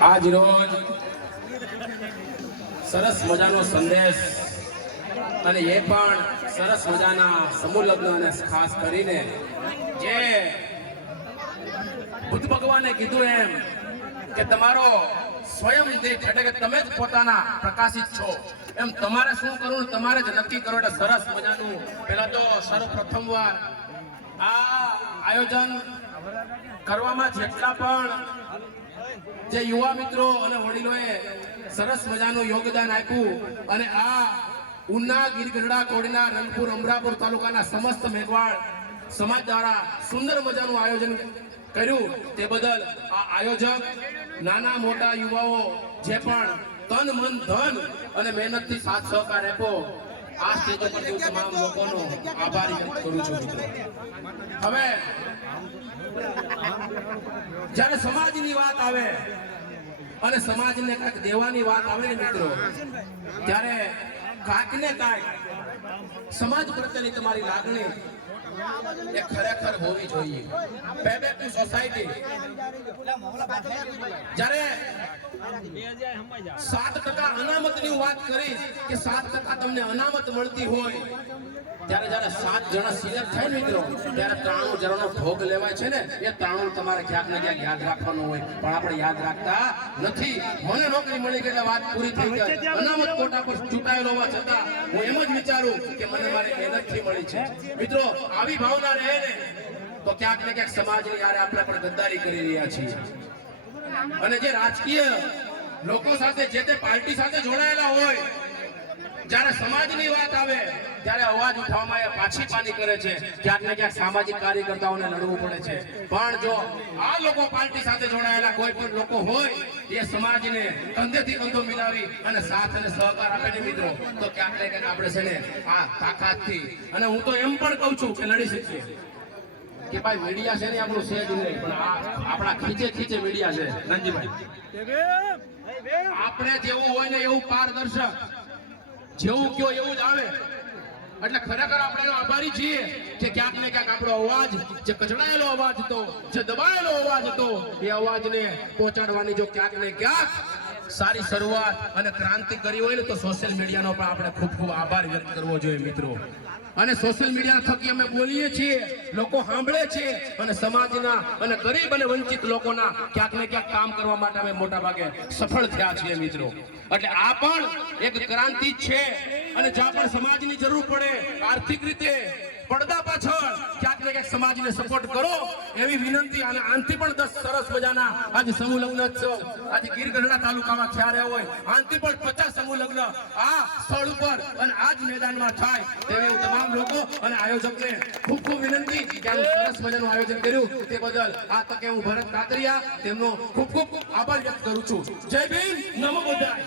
આજ રોજ સરસ મજાનો સંદેશ અને એ પણ સરસ મજાના સમૂહ લગ્ન અને ખાસ કરીને જે બુદ્ધ ભગવાને કીધું એમ કે તમારો સ્વયં દીઠ એટલે કે તમે જ પોતાના પ્રકાશિત છો એમ તમારે શું કરવું તમારે જ નક્કી કરો એટલે સરસ મજાનું પહેલા તો સર્વપ્રથમવાર આ આયોજન કરવામાં જેટલા પણ જે યુવા મિત્રો અને વડીલોએ સરસ મજાનું યોગદાન આપ્યું અને આ ઉના ગીરગઢડા કોડીના રંગપુર અમરાપુર તાલુકાના સમસ્ત મેઘવાળ સમાજ દ્વારા સુંદર મજાનું આયોજન કર્યું તે બદલ આ આયોજક નાના મોટા યુવાઓ જે પણ તન મન ધન અને મહેનતથી સાથ સહકાર આપ્યો આ સ્ટેજ પર હું તમામ લોકોનો આભાર વ્યક્ત કરું છું. હવે જ્યારે સમાજની વાત આવે અને સમાજને કાંઈક દેવાની વાત આવે ને મિત્રો ત્યારે કાંઈક ને કાંઈક સમાજ પ્રત્યેની તમારી લાગણી એ ખરેખર હોવી જોઈએ. બેક ટુ સોસાયટી જ્યારે 7% અનામતની વાત કરી કે 7% તમને અનામત મળતી હોય ત્યારે જ્યારે 7 જણા સિલેક્ટ થાય મિત્રો ત્યારે 93 જણાનો ભોગ લેવાય છે ને એ 93 તમારે ક્યાંક ને ક્યાંક યાદ રાખવાનું હોય પણ આપણે યાદ રાખતા નથી. મને નોકરી મળી ગઈ એટલે વાત પૂરી થઈ ગઈ. અનામત કોટા પર ચૂંટાયેલો હોવા છતાં હું એમ જ વિચારું કે મને મારી મહેનતથી મળી છે. મિત્રો આવી ભાવના રહે ને તો ક્યાંક ને ક્યાંક સમાજની યારે આપણે પણ ગદ્દારી કરી રહ્યા છીએ અને જે રાજકીય લોકો સાથે જે તે પાર્ટી સાથે જોડાયેલા હોય જ્યારે સમાજની વાત આવે ત્યારે અવાજ ઉઠાવવામાં એ પાછી પાની કરે છે. ક્યાંક ને ક્યાંક સામાજિક કાર્યકર્તાઓને લડવું પડે છે પણ જો આ લોકો પાર્ટી સાથે જોડાયેલા કોઈ પણ લોકો હોય એ સમાજને કંધેથી કંધો મિલાવી અને સાથ અને સહકાર આપે ને મિત્રો તો ક્યાંક ને ક્યાંક આપણે છે ને આ તાકાતથી અને હું તો એમ પણ કહું છું કે લડી શકીએ કે ભાઈ મીડિયા છે ને આપણું છે જ નહીં પણ આપણા ખીચે મીડિયા છે. નંદીભાઈ આપણે જેવું હોય ને એવું પારદર્શક જેવું કયો એવું જ આવે એટલે ખરેખર આપણે આભારી છીએ કે ક્યાંક ને ક્યાંક આપણો અવાજ જે કચડાયેલો અવાજ હતો જે દબાયેલો અવાજ હતો એ અવાજને પહોંચાડવાની જો ક્યાંક ને ક્યાંક સારી શરૂઆત અને ક્રાંતિ કરી હોય ને તો સોશિયલ મીડિયાનો પણ આપણે ખૂબ ખૂબ આભાર વ્યક્ત કરવો જોઈએ મિત્રો. અને સોશિયલ મીડિયા થકી અમે બોલીએ છીએ લોકો સાંભળે છે અને સમાજના અને ગરીબ અને વંચિત લોકોના ક્યાંક ને ક્યાંક કામ કરવા માટે અમે મોટા ભાગે સફળ થયા છીએ મિત્રો. એટલે આ પણ એક ક્રાંતિ છે અને જ્યાં પણ સમાજની જરૂર પડે આર્થિક રીતે પડદા પાછળ ક્યાંક ને ક્યાંક સમાજને સપોર્ટ કરો એવી વિનંતી. અને આનથી પણ 10 સરસ મજાના આજે સમૂહ લગ્ન ઉત્સવ આજે ગીરગઢડા તાલુકામાં થયા રહ્યા હોય આનથી પણ 50 સમૂહ લગ્ન આ સ્થળ ઉપર અને આ જ મેદાનમાં થાય તેવી હું તમામ લોકો અને આયોજકને ખૂબ ખૂબ વિનંતી કે આ સરસ મજાનું આયોજન કર્યું તે બદલ આ તકે હું ભરત કાતરિયા તેમનો ખૂબ ખૂબ આભાર વ્યક્ત કરું છું. જય ભીમ, નમો બુદ્ધાય.